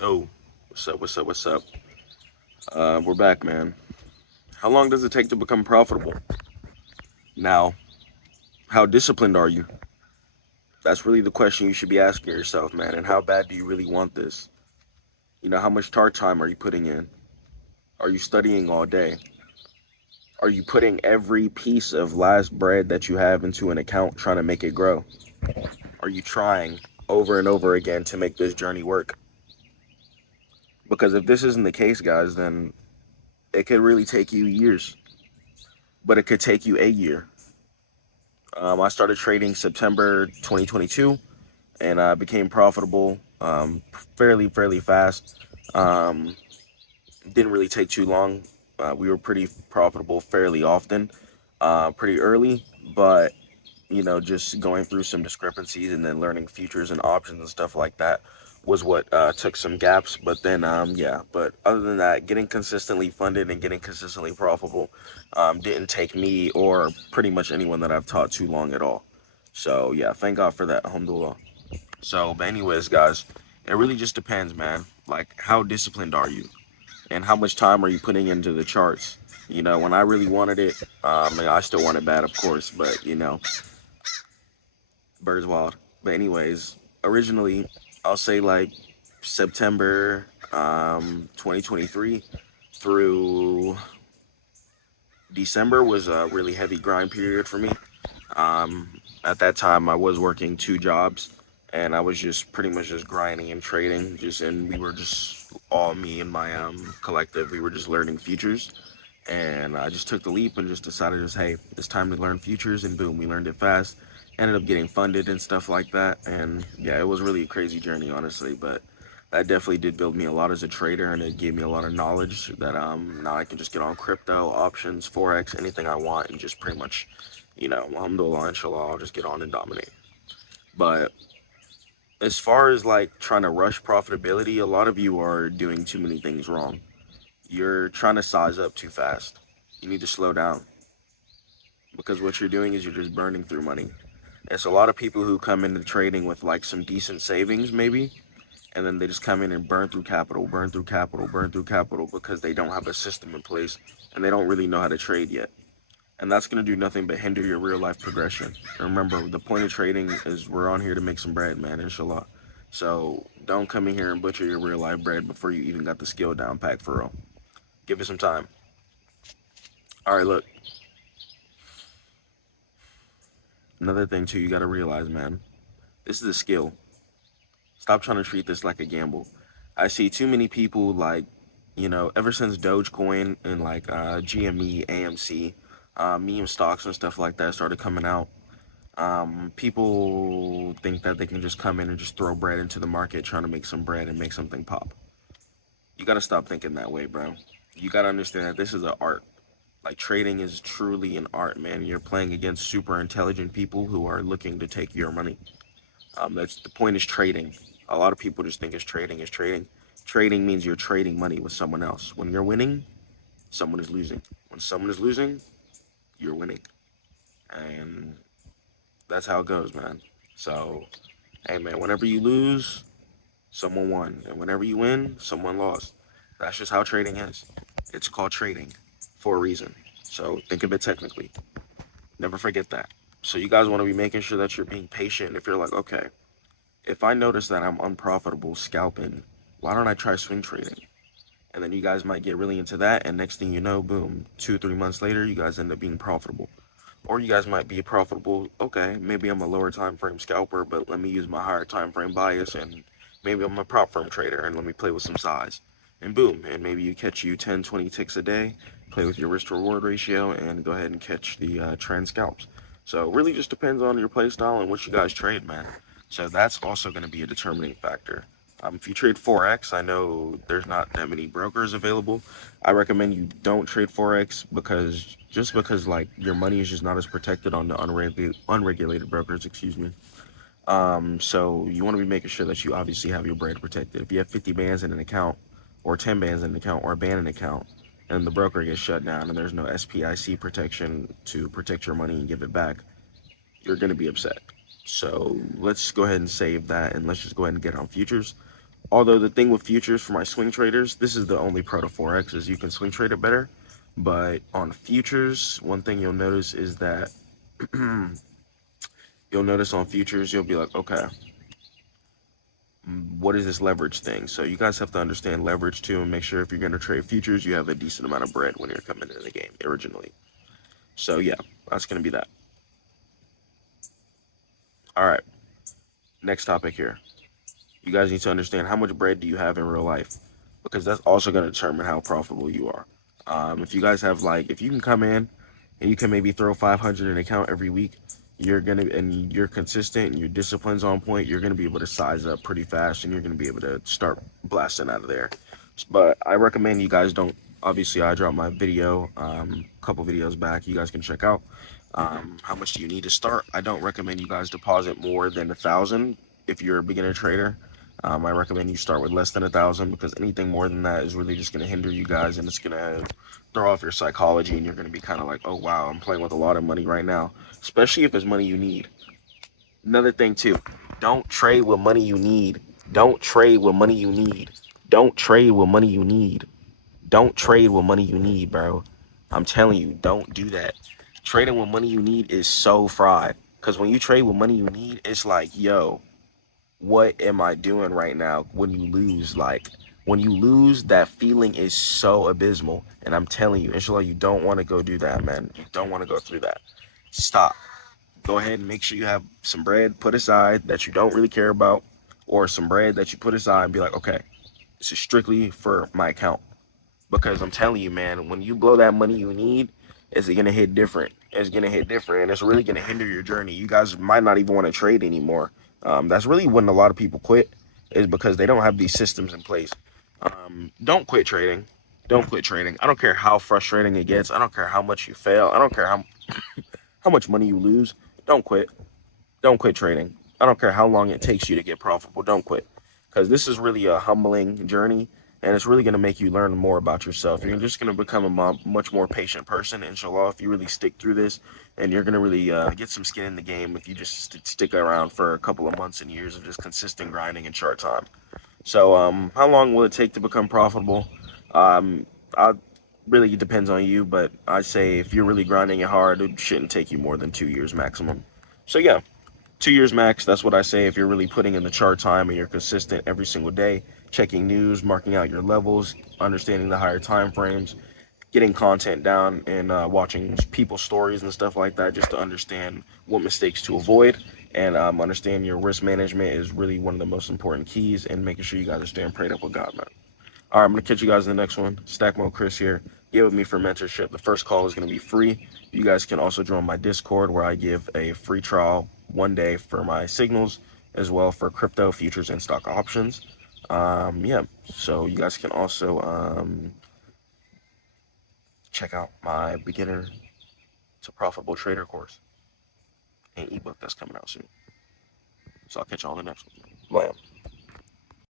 Yo, what's up? What's up? What's up? We're back, man. How long does it take to become profitable? Now, how disciplined are you? That's really the question you should be asking yourself, man. And how bad do you really want this? How much tart time are you putting in? Are you studying all day? Are you putting every piece of last bread that you have into an account trying to make it grow? Are you trying over and over again to make this journey work? Because if this isn't the case, guys, then it could really take you years, but it could take you a year. I started trading September 2022, and I became profitable fairly fast. Um, didn't really take too long. We were pretty profitable fairly often, pretty early, but just going through some discrepancies and then learning futures and options and stuff like that was what took some gaps. But then, yeah, but other than that, getting consistently funded and getting consistently profitable didn't take me or pretty much anyone that I've taught too long at all. So, yeah, thank God for that. Alhamdulillah. So, but anyways, guys, it really just depends, man. Like, how disciplined are you? And how much time are you putting into the charts? When I really wanted it, I still want it bad, of course, but Bird's Wild. But anyways, originally I'll say like September 2023 through December was a really heavy grind period for me. At that time I was working two jobs and I was just pretty much just grinding and trading just and we were just all me and my collective, we were just learning futures, and I just took the leap and just decided, just hey, it's time to learn futures, and boom, we learned it fast. Ended up getting funded and stuff like that, and yeah, it was really a crazy journey, honestly. But that definitely did build me a lot as a trader, and it gave me a lot of knowledge that now I can just get on crypto, options, forex, anything I want, and just pretty much, alhamdulillah, inshallah, I'll just get on and dominate. But as far as like trying to rush profitability, a lot of you are doing too many things wrong. You're trying to size up too fast. You need to slow down, because what you're doing is you're just burning through money. It's a lot of people who come into trading with like some decent savings, maybe, and then they just come in and burn through capital, burn through capital, burn through capital because they don't have a system in place and they don't really know how to trade yet. And that's going to do nothing but hinder your real life progression. And remember, the point of trading is we're on here to make some bread, man, inshallah. So don't come in here and butcher your real life bread before you even got the skill down pack for real. Give it some time. All right, look, another thing too, you got to realize, man, this is a skill. Stop trying to treat this like a gamble. I see too many people like, ever since Dogecoin and like GME, AMC, meme stocks and stuff like that started coming out. People think that they can just come in and just throw bread into the market, trying to make some bread and make something pop. You gotta stop thinking that way, bro. You gotta understand that this is an art. Like trading is truly an art, man. You're playing against super intelligent people who are looking to take your money. That's the point is trading. A lot of people just think it's trading is trading. Trading means you're trading money with someone else. When you're winning, someone is losing. When someone is losing, you're winning. And that's how it goes, man. So, hey, man, whenever you lose, someone won. And whenever you win, someone lost. That's just how trading is. It's called trading for a reason. So, think of it technically. Never forget that. So, you guys want to be making sure that you're being patient. If you're like, okay, if I notice that I'm unprofitable scalping, why don't I try swing trading? And then you guys might get really into that, and next thing you know, boom, 2 3 months later, you guys end up being profitable. Or you guys might be profitable. Okay, maybe I'm a lower time frame scalper, but let me use my higher time frame bias, and maybe I'm a prop firm trader, and let me play with some size. And boom, and maybe you catch you 10 20 ticks a day, play with your risk to reward ratio, and go ahead and catch the trend scalps. So it really just depends on your play style and what you guys trade, man. So that's also going to be a determining factor. If you trade forex, I know there's not that many brokers available. I recommend you don't trade forex because like your money is just not as protected on the unregulated brokers. Excuse me. So you want to be making sure that you obviously have your bread protected. If you have 50 bands in an account, or 10 bands in an account, or a band in an account, and the broker gets shut down and there's no SPIC protection to protect your money and give it back, you're going to be upset. So let's go ahead and save that and let's just go ahead and get on futures. Although the thing with futures for my swing traders, this is the only pro to forex, is you can swing trade it better. But on futures, one thing you'll notice is that you'll notice on futures, you'll be like, okay, what is this leverage thing? So you guys have to understand leverage too, and make sure if you're going to trade futures, you have a decent amount of bread when you're coming into the game originally. So yeah, that's going to be that. All right, next topic here. You guys need to understand how much bread do you have in real life, because that's also going to determine how profitable you are. If you guys have like, if you can come in and you can maybe throw 500 in an account every week, and you're consistent and your discipline's on point, you're gonna be able to size up pretty fast and you're gonna be able to start blasting out of there. But I recommend you guys don't. Obviously, I dropped my video a couple videos back. You guys can check out how much do you need to start. I don't recommend you guys deposit more than 1,000 if you're a beginner trader. I recommend you start with less than 1,000, because anything more than that is really just going to hinder you guys, and it's going to throw off your psychology, and you're going to be kind of like, oh wow, I'm playing with a lot of money right now, especially if it's money you need. Another thing too, don't trade with money you need. Don't trade with money you need. Don't trade with money you need. Don't trade with money you need, bro. I'm telling you, don't do that. Trading with money you need is so fried. Because when you trade with money you need, it's like, yo, what am I doing right now? When you lose, like, when you lose, that feeling is so abysmal. And I'm telling you, inshallah, you don't want to go do that, man. You don't want to go through that. Stop. Go ahead and make sure you have some bread put aside that you don't really care about, or some bread that you put aside and be like, okay, this is strictly for my account. Because I'm telling you, man, when you blow that money you need, it's gonna hit different. It's gonna hit different, and it's really gonna hinder your journey. You guys might not even want to trade anymore. That's really when a lot of people quit, is because they don't have these systems in place. Don't quit trading. Don't quit trading. I don't care how frustrating it gets. I don't care how much you fail. I don't care how much money you lose. Don't quit. Don't quit trading. I don't care how long it takes you to get profitable. Don't quit. Because this is really a humbling journey, and it's really going to make you learn more about yourself. You're just going to become a much more patient person, inshallah, if you really stick through this. And you're going to really get some skin in the game if you just stick around for a couple of months and years of just consistent grinding and chart time. So, how long will it take to become profitable? I really, it depends on you, but I say if you're really grinding it hard, it shouldn't take you more than 2 years maximum. So yeah, 2 years max. That's what I say. If you're really putting in the chart time and you're consistent every single day, checking news, marking out your levels, understanding the higher time frames, getting content down, and watching people's stories and stuff like that, just to understand what mistakes to avoid, and understand your risk management is really one of the most important keys, and making sure you guys are staying prayed up with God, man. All right, I'm going to catch you guys in the next one. Stack Mode Chris here. Get with me for mentorship. The first call is going to be free. You guys can also join my Discord, where I give a free trial 1 day for my signals, as well for crypto, futures, and stock options. Yeah, so you guys can also check out my Beginner to Profitable Trader course and ebook that's coming out soon. So I'll catch you on the next one. Blam.